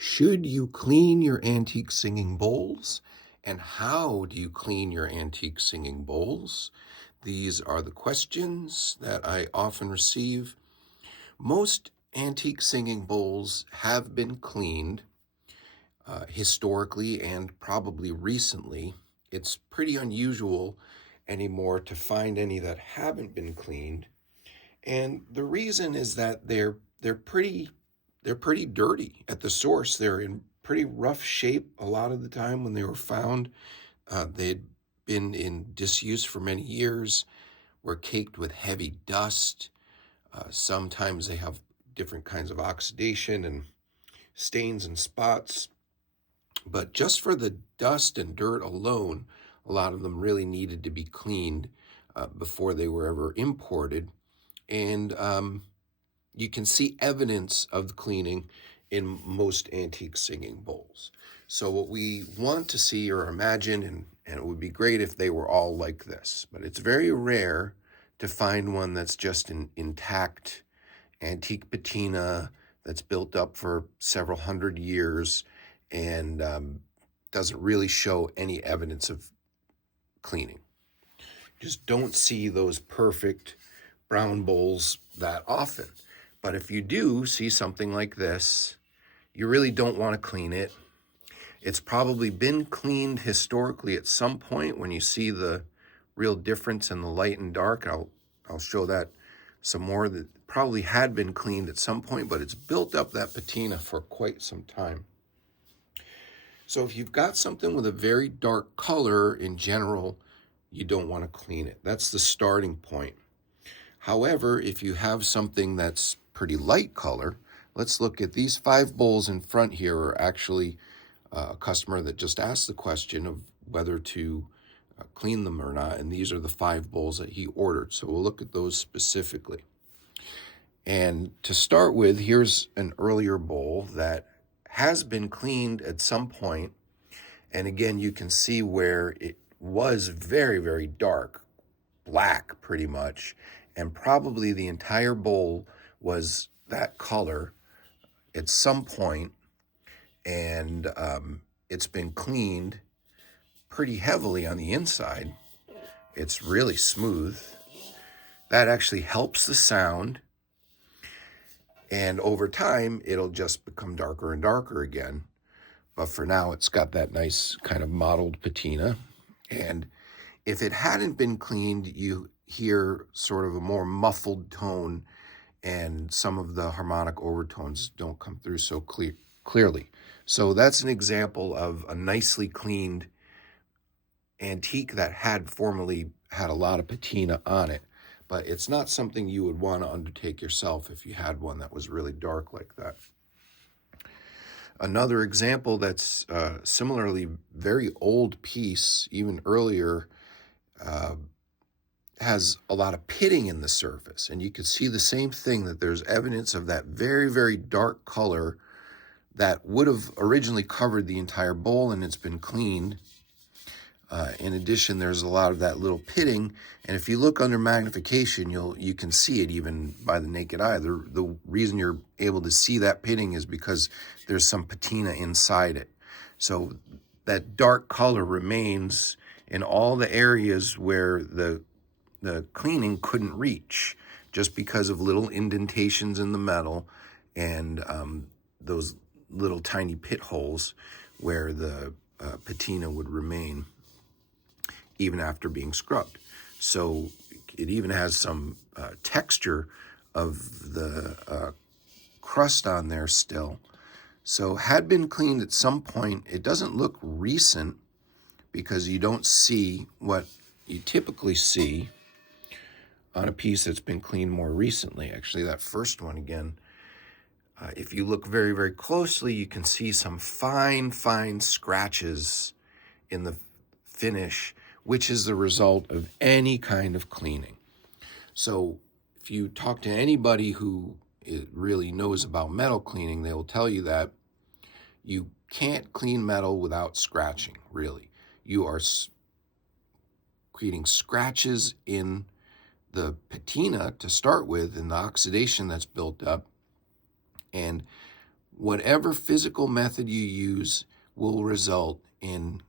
Should you clean your antique singing bowls? And how do you clean your antique singing bowls? These are the questions that I often receive. Most antique singing bowls have been cleaned historically and probably recently. It's pretty unusual anymore to find any that haven't been cleaned. And the reason is that they're pretty dirty at the source. They're in pretty rough shape a lot of the time when they were found. They'd been in disuse for many years, were caked with heavy dust. Sometimes they have different kinds of oxidation and stains and spots. But just for the dust and dirt alone, a lot of them really needed to be cleaned before they were ever imported. And you can see evidence of the cleaning in most antique singing bowls. So what we want to see or imagine, and it would be great if they were all like this, but it's very rare to find one that's just an intact antique patina that's built up for several hundred years and doesn't really show any evidence of cleaning. Just don't see those perfect brown bowls that often. But if you do see something like this, you really don't want to clean it. It's probably been cleaned historically at some point when you see the real difference in the light and dark. I'll show that some more. That probably had been cleaned at some point, but it's built up that patina for quite some time. So if you've got something with a very dark color in general, you don't want to clean it. That's the starting point. However, if you have something that's pretty light color, let's look at these 5 bowls in front here are actually a customer that just asked the question of whether to clean them or not, and these are the 5 bowls that he ordered. So we'll look at those specifically. And to start with, here's an earlier bowl that has been cleaned at some point. And again, you can see where it was very, very dark, black pretty much, and probably the entire bowl was that color at some point, and it's been cleaned pretty heavily on the inside. It's really smooth. That actually helps the sound, and over time it'll just become darker and darker again. But for now, it's got that nice kind of mottled patina. And if it hadn't been cleaned, you hear sort of a more muffled tone, and some of the harmonic overtones don't come through so clearly. So that's an example of a nicely cleaned antique that had formerly had a lot of patina on it. But it's not something you would want to undertake yourself if you had one that was really dark like that. Another example that's similarly very old piece, even earlier, has a lot of pitting in the surface. And you can see the same thing, that there's evidence of that very, very dark color that would have originally covered the entire bowl, and it's been cleaned. In addition, there's a lot of that little pitting, and if you look under magnification, you can see it even by the naked eye. The reason you're able to see that pitting is because there's some patina inside it. So that dark color remains in all the areas where the cleaning couldn't reach, just because of little indentations in the metal and those little tiny pit holes where the patina would remain even after being scrubbed. So it even has some texture of the crust on there still. So had been cleaned at some point. It doesn't look recent because you don't see what you typically see on a piece that's been cleaned more recently. Actually, that first one again, if you look very, very closely, you can see some fine scratches in the finish, which is the result of any kind of cleaning. So if you talk to anybody who really knows about metal cleaning, they will tell you that you can't clean metal without scratching, really. You are creating scratches in the patina to start with, and the oxidation that's built up. And whatever physical method you use will result in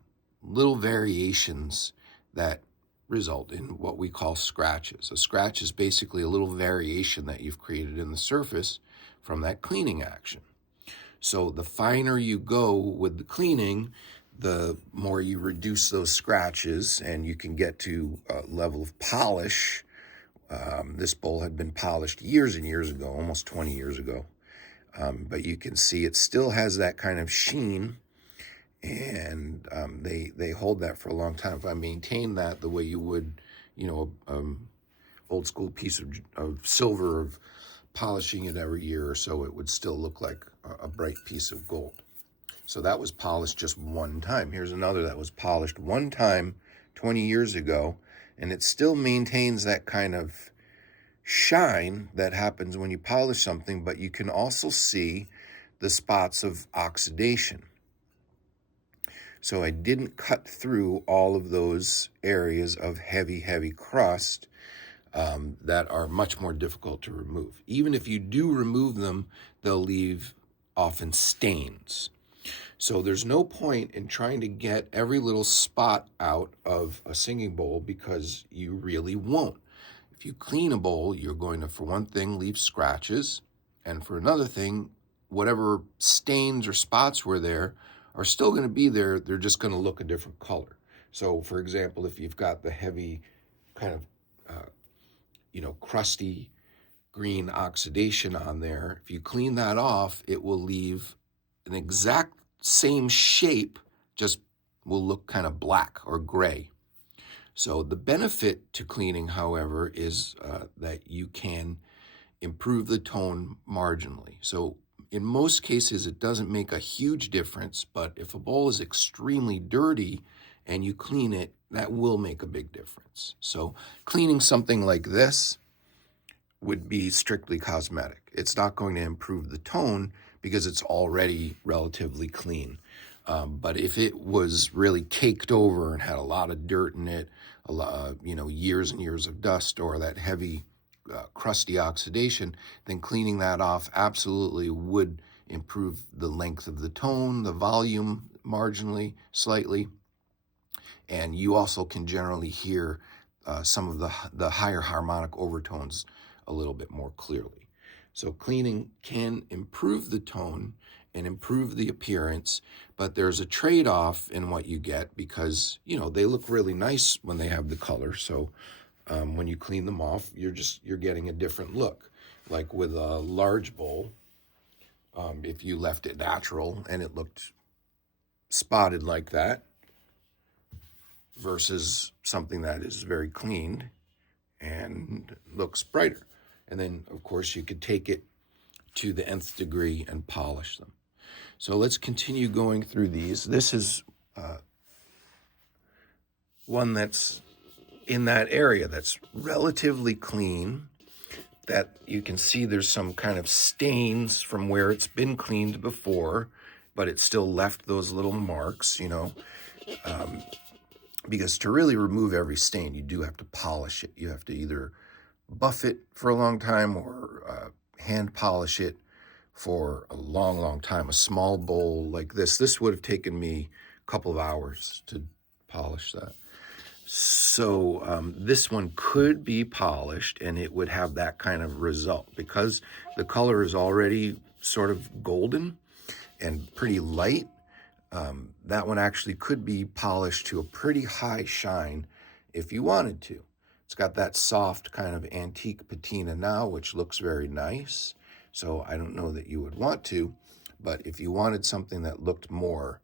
little variations that result in what we call scratches. A scratch is basically a little variation that you've created in the surface from that cleaning action. So the finer you go with the cleaning, the more you reduce those scratches, and you can get to a level of polish. This bowl had been polished years and years ago, almost 20 years ago. But you can see it still has that kind of sheen, and they hold that for a long time. If I maintain that the way you would, old school piece of silver, of polishing it every year or so, it would still look like a bright piece of gold. So that was polished just one time. Here's another that was polished one time 20 years ago, and it still maintains that kind of shine that happens when you polish something, but you can also see the spots of oxidation. So I didn't cut through all of those areas of heavy crust that are much more difficult to remove. Even if you do remove them, they'll leave often stains. So there's no point in trying to get every little spot out of a singing bowl, because you really won't. If you clean a bowl, you're going to, for one thing, leave scratches, and for another thing, whatever stains or spots were there are still going to be there. They're just going to look a different color. So, for example, if you've got the heavy kind of, crusty green oxidation on there, if you clean that off, it will leave an exact same shape, just will look kind of black or gray. So the benefit to cleaning, however, is that you can improve the tone marginally. So in most cases, it doesn't make a huge difference, but if a bowl is extremely dirty and you clean it, that will make a big difference. So cleaning something like this would be strictly cosmetic. It's not going to improve the tone because it's already relatively clean. But if it was really caked over and had a lot of dirt in it, a lot, years and years of dust, or that heavy, crusty oxidation, then cleaning that off absolutely would improve the length of the tone, the volume marginally, slightly. And you also can generally hear some of the higher harmonic overtones a little bit more clearly. So cleaning can improve the tone and improve the appearance, but there's a trade-off in what you get, because they look really nice when they have the color. So when you clean them off, you're getting a different look. Like with a large bowl, if you left it natural and it looked spotted like that, versus something that is very cleaned and looks brighter. And then, of course, you could take it to the nth degree and polish them. So let's continue going through these. This is one that's in that area that's relatively clean, that you can see there's some kind of stains from where it's been cleaned before, but it still left those little marks, because to really remove every stain, you do have to polish it. You have to either buff it for a long time or hand polish it for a long time. A small bowl like this would have taken me a couple of hours to polish that. So this one could be polished and it would have that kind of result, because the color is already sort of golden and pretty light. That one actually could be polished to a pretty high shine if you wanted to. It's got that soft kind of antique patina now, which looks very nice. So I don't know that you would want to, but if you wanted something that looked more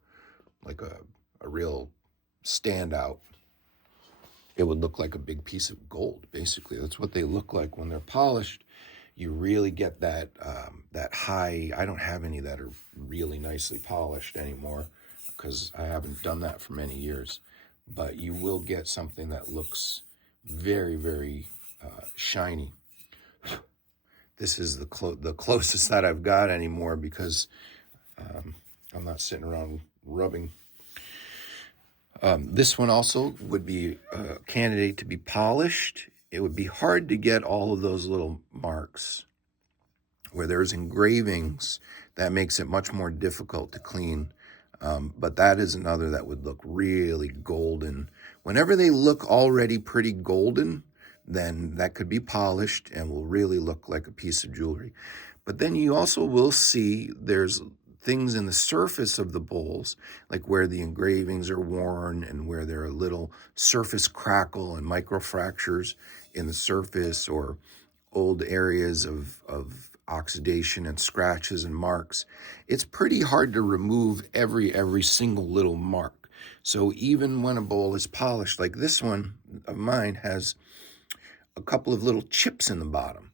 like a real standout, it would look like a big piece of gold, basically. That's what they look like when they're polished. You really get that that high. I don't have any that are really nicely polished anymore, because I haven't done that for many years. But you will get something that looks very shiny. This is the closest that I've got anymore, because I'm not sitting around rubbing. This one also would be a candidate to be polished. It would be hard to get all of those little marks where there's engravings that makes it much more difficult to clean. But that is another that would look really golden. Whenever they look already pretty golden, then that could be polished and will really look like a piece of jewelry. But then you also will see there's things in the surface of the bowls, like where the engravings are worn and where there are little surface crackle and microfractures in the surface, or old areas of oxidation and scratches and marks. It's pretty hard to remove every single little mark. So even when a bowl is polished, like this one of mine has a couple of little chips in the bottom,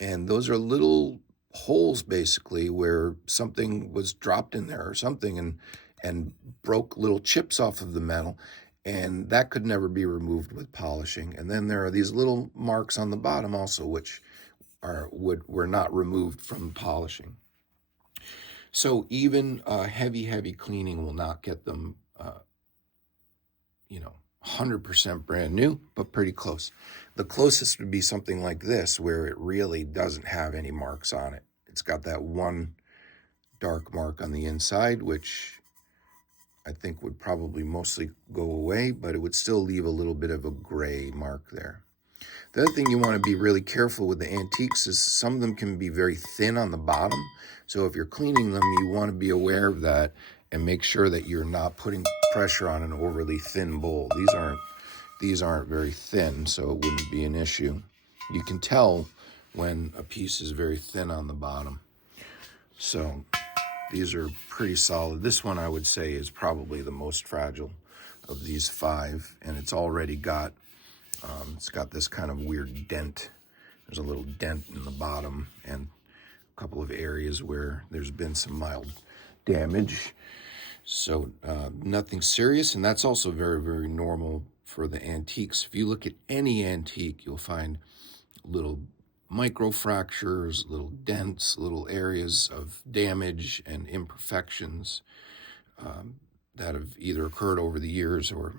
and those are little holes basically where something was dropped in there or something and broke little chips off of the metal, and that could never be removed with polishing. And then there are these little marks on the bottom also, which were not removed from polishing. So even heavy cleaning will not get them 100% brand new, but pretty close. The closest would be something like this, where it really doesn't have any marks on it. It's got that one dark mark on the inside, which I think would probably mostly go away, but it would still leave a little bit of a gray mark there. The other thing you want to be really careful with the antiques is some of them can be very thin on the bottom. So if you're cleaning them, you want to be aware of that and make sure that you're not putting pressure on an overly thin bowl. These aren't very thin, so it wouldn't be an issue. You can tell when a piece is very thin on the bottom. So these are pretty solid. This one I would say is probably the most fragile of these 5, and it's already got it's got this kind of weird dent. There's a little dent in the bottom and a couple of areas where there's been some mild damage. So nothing serious, and that's also very normal for the antiques. If you look at any antique, you'll find little microfractures, little dents, little areas of damage and imperfections that have either occurred over the years or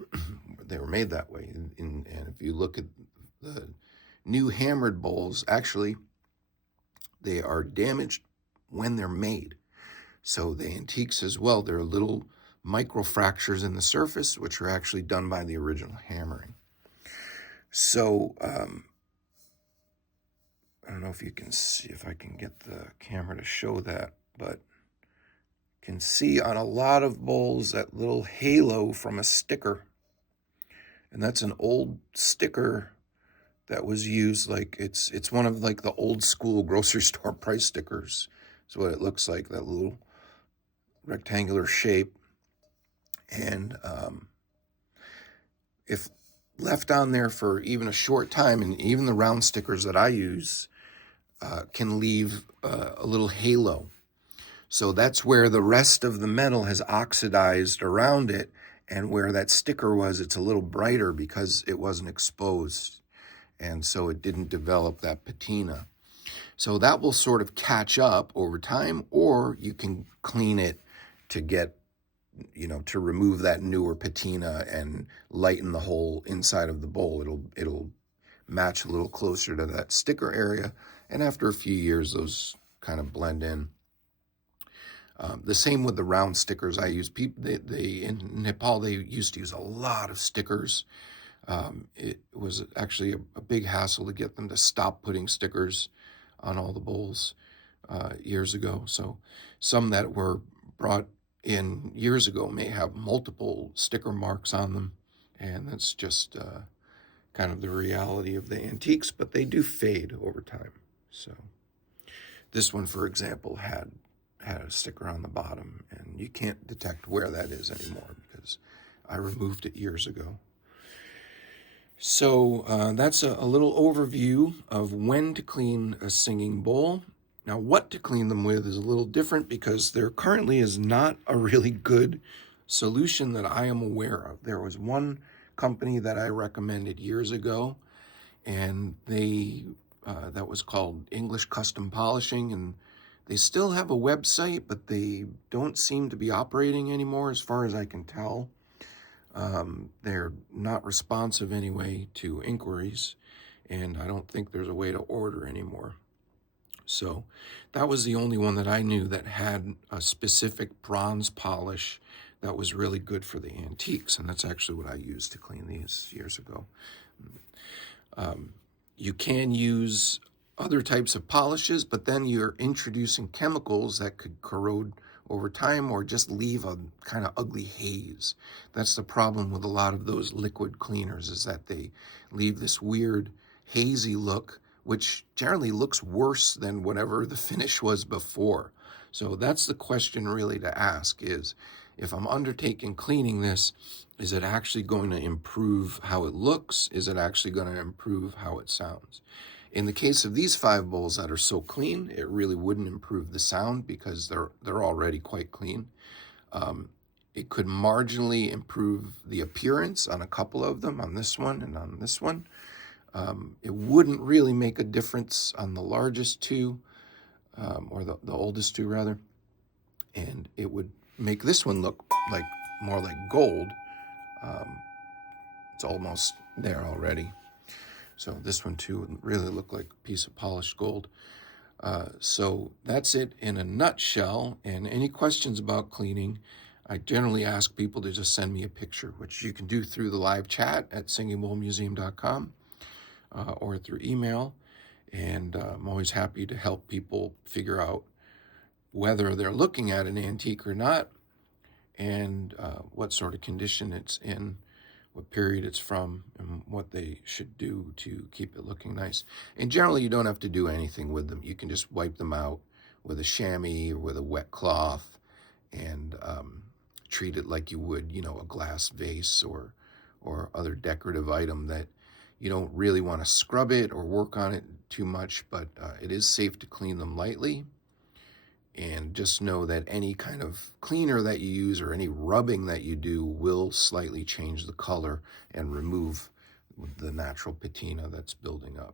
they were made that way. And if you look at the new hammered bowls, actually, they are damaged when they're made. So the antiques as well, there are little microfractures in the surface, which are actually done by the original hammering. So I don't know if you can see, if I can get the camera to show that, but you can see on a lot of bowls that little halo from a sticker. And that's an old sticker that was used, like it's one of like the old school grocery store price stickers. That's what it looks like, that little rectangular shape. And if left on there for even a short time, and even the round stickers that I use can leave a little halo. So that's where the rest of the metal has oxidized around it, and where that sticker was, it's a little brighter because it wasn't exposed, and so it didn't develop that patina. So that will sort of catch up over time, or you can clean it to get, to remove that newer patina and lighten the whole inside of the bowl. It'll match a little closer to that sticker area, and after a few years, those kind of blend in. The same with the round stickers I use. They in Nepal, they used to use a lot of stickers. It was actually a big hassle to get them to stop putting stickers on all the bowls years ago. So some that were brought in years ago may have multiple sticker marks on them, and that's just kind of the reality of the antiques, but they do fade over time. So this one, for example, had a sticker on the bottom, and you can't detect where that is anymore because I removed it years ago. So that's a little overview of when to clean a singing bowl. Now, what to clean them with is a little different because there currently is not a really good solution that I am aware of. There was one company that I recommended years ago, and that was called English Custom Polishing, and they still have a website, but they don't seem to be operating anymore as far as I can tell. They're not responsive anyway to inquiries, and I don't think there's a way to order anymore. So that was the only one that I knew that had a specific bronze polish that was really good for the antiques, and that's actually what I used to clean these years ago. You can use other types of polishes, but then you're introducing chemicals that could corrode over time or just leave a kind of ugly haze. That's the problem with a lot of those liquid cleaners, is that they leave this weird hazy look, which generally looks worse than whatever the finish was before. So that's the question really to ask, is if I'm undertaking cleaning this, is it actually going to improve how it looks? Is it actually going to improve how it sounds? In the case of these 5 bowls that are so clean, it really wouldn't improve the sound because they're already quite clean. It could marginally improve the appearance on a couple of them, on this one and on this one. It wouldn't really make a difference on the largest 2, or the oldest 2 rather. And it would make this one look like more like gold. It's almost there already. So this one too would really look like a piece of polished gold. So that's it in a nutshell. And any questions about cleaning, I generally ask people to just send me a picture, which you can do through the live chat at singingbowlmuseum.com, or through email. And I'm always happy to help people figure out whether they're looking at an antique or not, and what sort of condition it's in, what period it's from, and what they should do to keep it looking nice. And generally, you don't have to do anything with them. You can just wipe them out with a chamois or with a wet cloth, and treat it like you would, a glass vase or other decorative item that you don't really want to scrub it or work on it too much, but it is safe to clean them lightly. And just know that any kind of cleaner that you use or any rubbing that you do will slightly change the color and remove the natural patina that's building up.